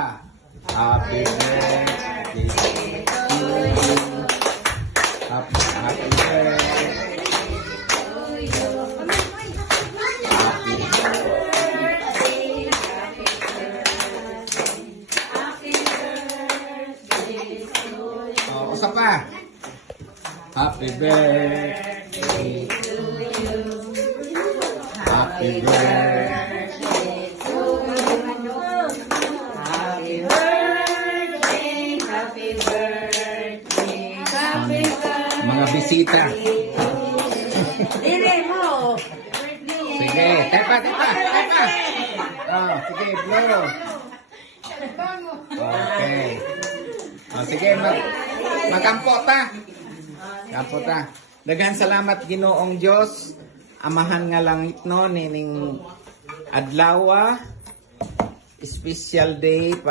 Happy birthday to you. Happy birthday to you. Happy birthday. Happy birthday to you. Oh, isa pa. Happy birthday to you. Happy birthday. Mga bisita. Dili mo. Sige, tepa. Oh, sige, blow. Okay. Oh, sige, magkampo ta. Kampo ta. Daghan salamat Ginoong Dios, Amahan nga langit no nining adlaw, special day pa